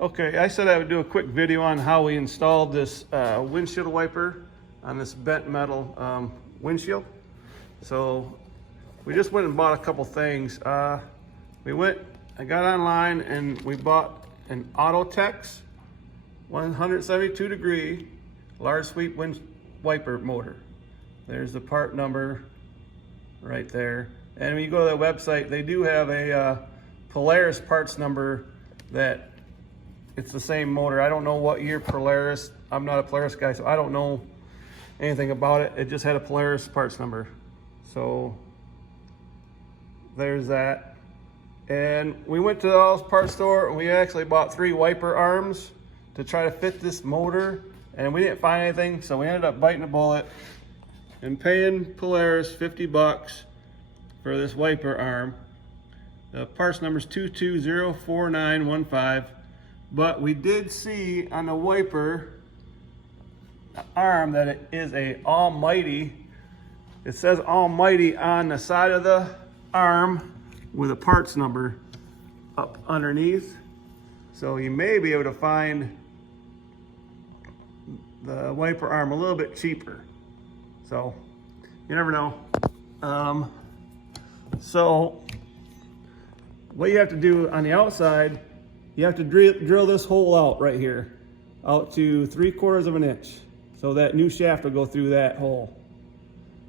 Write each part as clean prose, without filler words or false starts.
Okay, I said I would do a quick video on how we installed this windshield wiper on this bent metal windshield. So we just went and bought a couple things. I got online and we bought an Autotex 172 degree large sweep wind wiper motor. There's the part number right there. And when you go to their website, they do have a Polaris parts number that it's the same motor. I don't know what year Polaris, I'm not a Polaris guy, so I don't know anything about it. It just had a Polaris parts number. So there's that. And we went to the All Parts store and we actually bought 3 wiper arms to try to fit this motor, and we didn't find anything, so we ended up biting a bullet and paying Polaris 50 bucks for this wiper arm. The parts number is 2204915. But we did see on the wiper arm that it is a Almighty. It says Almighty on the side of the arm with a parts number up underneath. So you may be able to find the wiper arm a little bit cheaper. So you never know. So what you have to do on the outside, you have to drill this hole out right here, out to 3/4 of an inch. So that new shaft will go through that hole.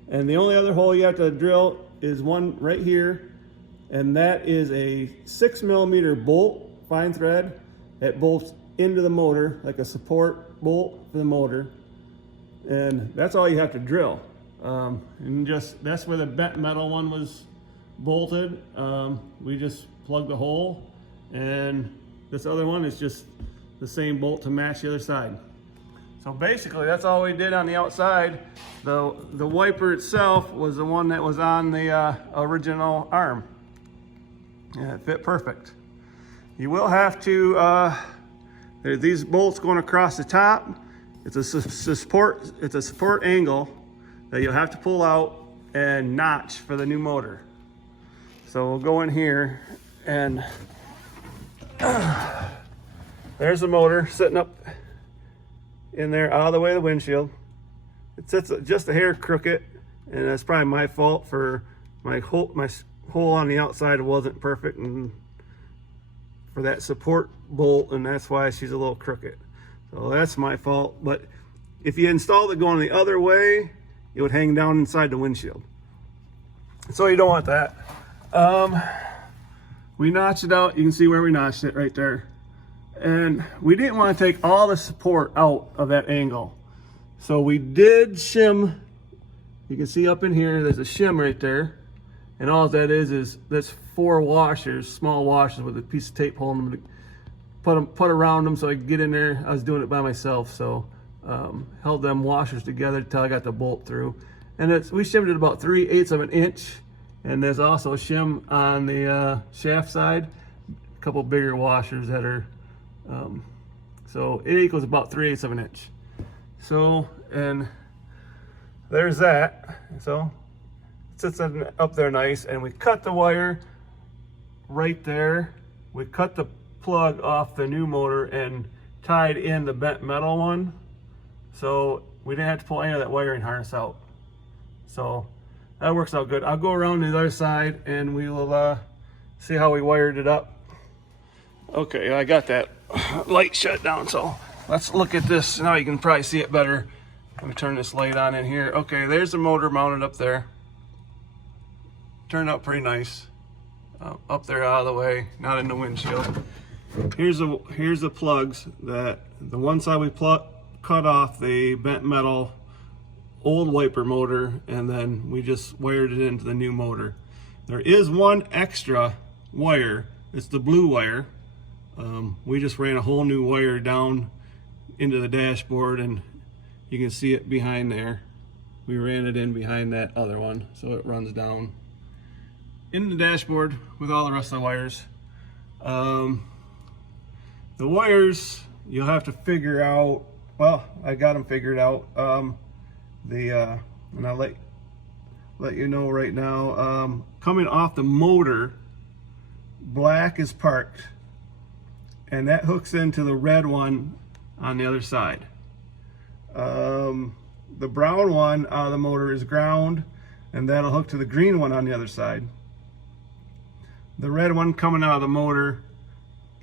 And the only other hole you have to drill is one right here. And that is a 6mm bolt, fine thread, that bolts into the motor, like a support bolt for the motor. And that's all you have to drill. And that's where the bent metal one was bolted. We just plugged the hole, and this other one is just the same bolt to match the other side. So basically that's all we did on the outside. The wiper itself was the one that was on the original arm. Yeah, it fit perfect. You will have to, these bolts going across the top. It's a support angle that you'll have to pull out and notch for the new motor. So we'll go in here and there's the motor sitting up in there out of the way of the windshield. It sits just a hair crooked, and that's probably my fault for my hole on the outside wasn't perfect, and for that support bolt, and that's why she's a little crooked. So that's my fault. But if you installed it going the other way, it would hang down inside the windshield. So you don't want that. We notched it out. You can see where we notched it right there. And we didn't want to take all the support out of that angle. So we did shim. You can see up in here, there's a shim right there. And all that is that's 4 washers, small washers with a piece of tape holding them, put around them so I could get in there. I was doing it by myself, so held them washers together until I got the bolt through. And we shimmed it about 3/8 of an inch. And there's also a shim on the shaft side, a couple bigger washers that are, so it equals about 3/8 of an inch. So, and there's that. So it sits up there nice, and we cut the wire right there. We cut the plug off the new motor and tied in the bent metal one. So we didn't have to pull any of that wiring harness out. So that works out good. I'll go around to the other side and we will see how we wired it up. Okay, I got that light shut down, so let's look at this. Now you can probably see it better. Let me turn this light on in here. Okay, there's the motor mounted up there. Turned out pretty nice. Up there out of the way, not in the windshield. Here's the plugs. The one side we cut off the bent metal old wiper motor, and then we just wired it into the new motor. There is one extra wire. It's the blue wire. We just ran a whole new wire down into the dashboard, and you can see it behind there. We ran it in behind that other one, so it runs down in the dashboard with all the rest of the wires. The wires you'll have to figure out. Well, I got them figured out. And I'll let you know right now, coming off the motor, black is parked, and that hooks into the red one on the other side. The brown one out of the motor is ground, and that'll hook to the green one on the other side. The red one coming out of the motor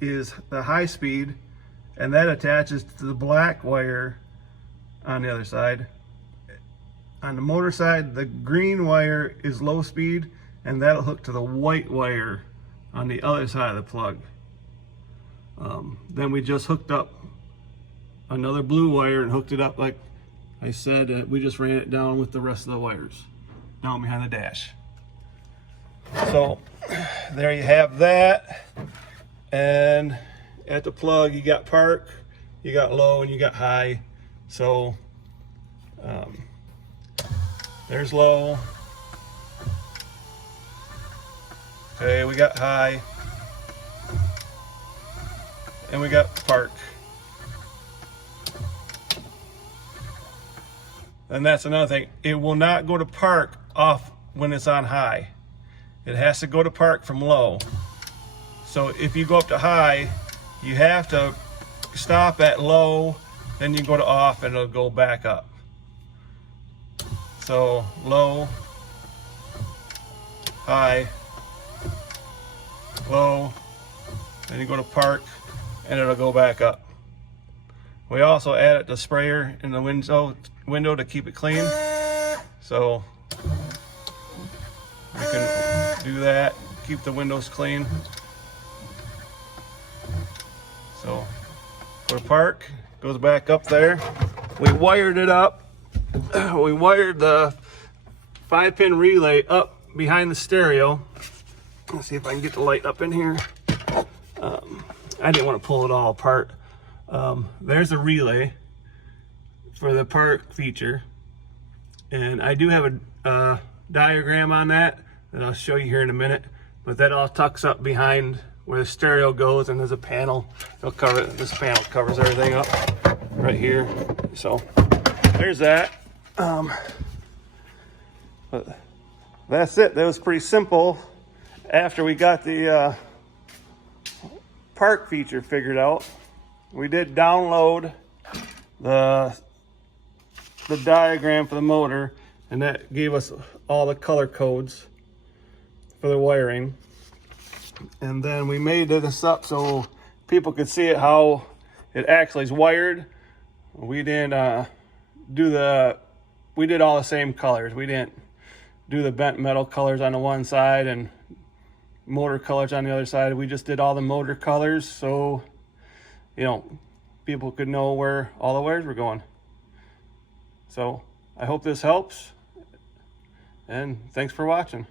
is the high speed, and that attaches to the black wire on the other side. On the motor side, the green wire is low speed, and that'll hook to the white wire on the other side of the plug. Then we just hooked up another blue wire and hooked it up like I said. We just ran it down with the rest of the wires down behind the dash. So there you have that. And at the plug, you got park, you got low, and you got high. So there's low. Okay, we got high, and we got park. And that's another thing. It will not go to park off when it's on high. It has to go to park from low. So if you go up to high, you have to stop at low, then you go to off, and it'll go back up. So low, high, low, then you go to park, and it'll go back up. We also added the sprayer in the window to keep it clean. So we can do that, keep the windows clean. So go to park, goes back up there. We wired it up. We wired the 5-pin relay up behind the stereo. Let's see if I can get the light up in here. I didn't want to pull it all apart. There's a relay for the park feature, and I do have a diagram on that I'll show you here in a minute, but that all tucks up behind where the stereo goes, and there's a panel. It'll cover it. This panel covers everything up right here. So there's that. But that's it. That was pretty simple. After we got the park feature figured out, we did download the diagram for the motor, and that gave us all the color codes for the wiring. And then we made this up so people could see it, how it actually is wired. We didn't we did all the same colors. We didn't do the bent metal colors on the one side and motor colors on the other side. We just did all the motor colors so, you know, people could know where all the wires were going. So I hope this helps, and thanks for watching.